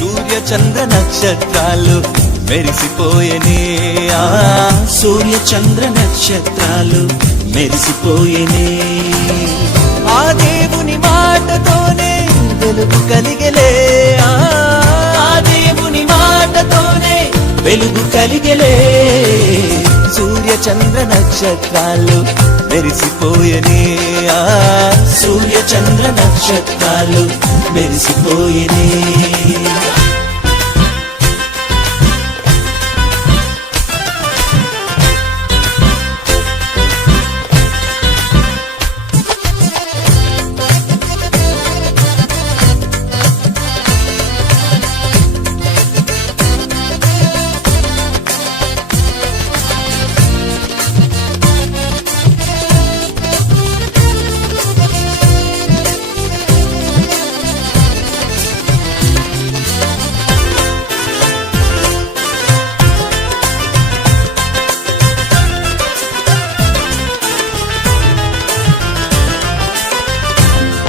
సూర్య చంద్ర నక్షత్రాలు మెరిసిపోయేనే, ఆ సూర్య చంద్ర నక్షత్రాలు మెరిసిపోయేనే. ఆ దేవుని మాటతోనే వెలుగు కలిగలే, ఆ దేవుని మాటతోనే వెలుగు కలిగలే. సూర్య చంద్ర నక్షత్రాలు మెరిసిపోయేనే, ఆ సూర్య చంద్ర నక్షత్రాలు మెరిసిపోయేనే.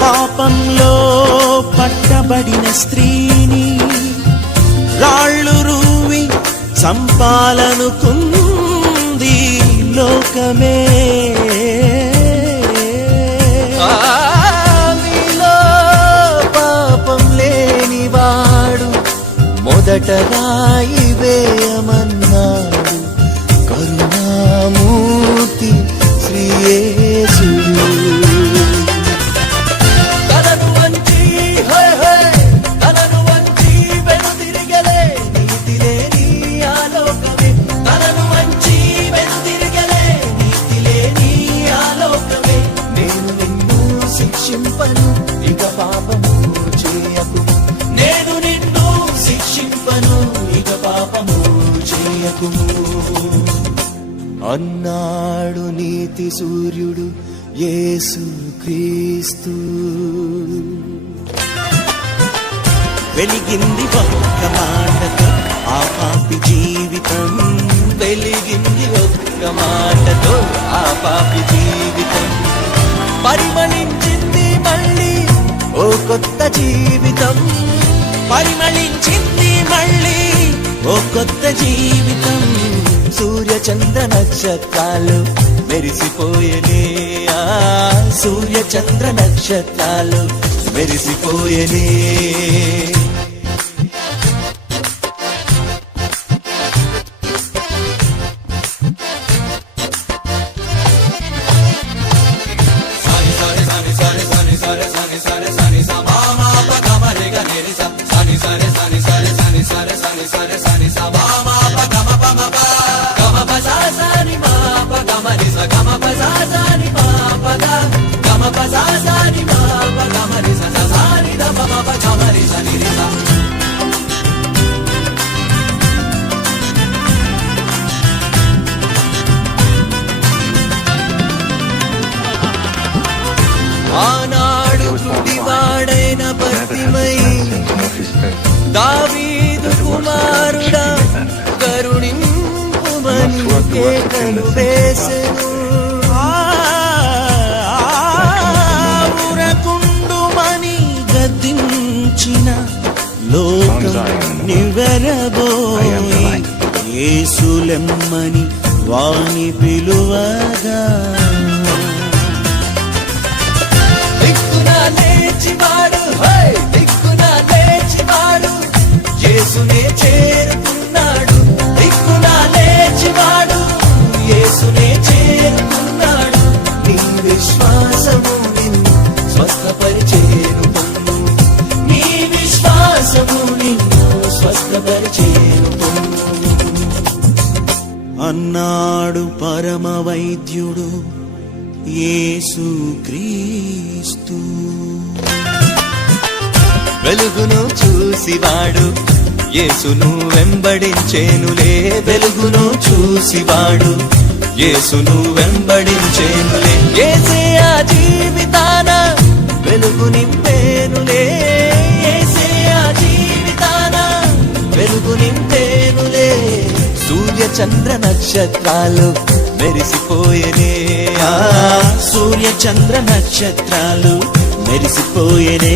పాపంలో పట్టబడిన స్త్రీని రాళ్ళు రువి చంపాలనుకుంది లోకమే. నీలో పాపం లేనివాడు మొదట రాయి వేయమన్నాడు కరుణామూర్తి శ్రీ యేసుడు. ఇక పాపము చేయకుము, నేను నిన్ను శిక్షింపను, ఇక పాపము చేయకుము అన్నాడు నీతి సూర్యుడు యేసు క్రీస్తు. వెలిగింది ఒక్క మాటతో ఆ పాపి జీవితం, వెలిగింది ఒక్క మాటతో ఆ పాపి జీవితం. పరిమళించింది మళ్ళీ ఓ కొత్త జీవితం, పరిమళించింది మళ్ళీ ఓ కొత్త జీవితం. సూర్య చంద్ర నక్షత్రాలు మెరిసిపోయేనే, ఆ సూర్య చంద్ర నక్షత్రాలు మెరిసిపోయేనే. ఆనాడు గుడివాడైన భర్తిమై దావీదు కుమారుడా కరుణింపుమని కేకలు వేసెను. ఊరకుండుమని గద్దించిన లోకం నివ్వెరబోయి యేసులెమ్మని వాని పిలువగా. దిక్కున లేచివాడు యేసునే చేరుకున్నాడు, దిక్కున లేచివాడు యేసునే చేరుకున్నాడు. నీ విశ్వాసము నిన్ను స్వస్థపరిచేను, నీ విశ్వాసము నిన్ను స్వస్థపరిచేను అన్నాడు పరమ వైద్యుడు యేసు క్రీస్తు. వెలుగును చూసివాడు యేసును వెంబడించేనులే, వెలుగును చూసివాడు యేసును వెంబడించేనులే. యేసే ఆ జీవితాన వెలుగు నింపేనులే, యేసే ఆ జీవితాన వెలుగు నింపేనులే. సూర్య చంద్ర నక్షత్రాలు మెరిసిపోయేనే, సూర్య చంద్ర నక్షత్రాలు మెరిసిపోయేనే.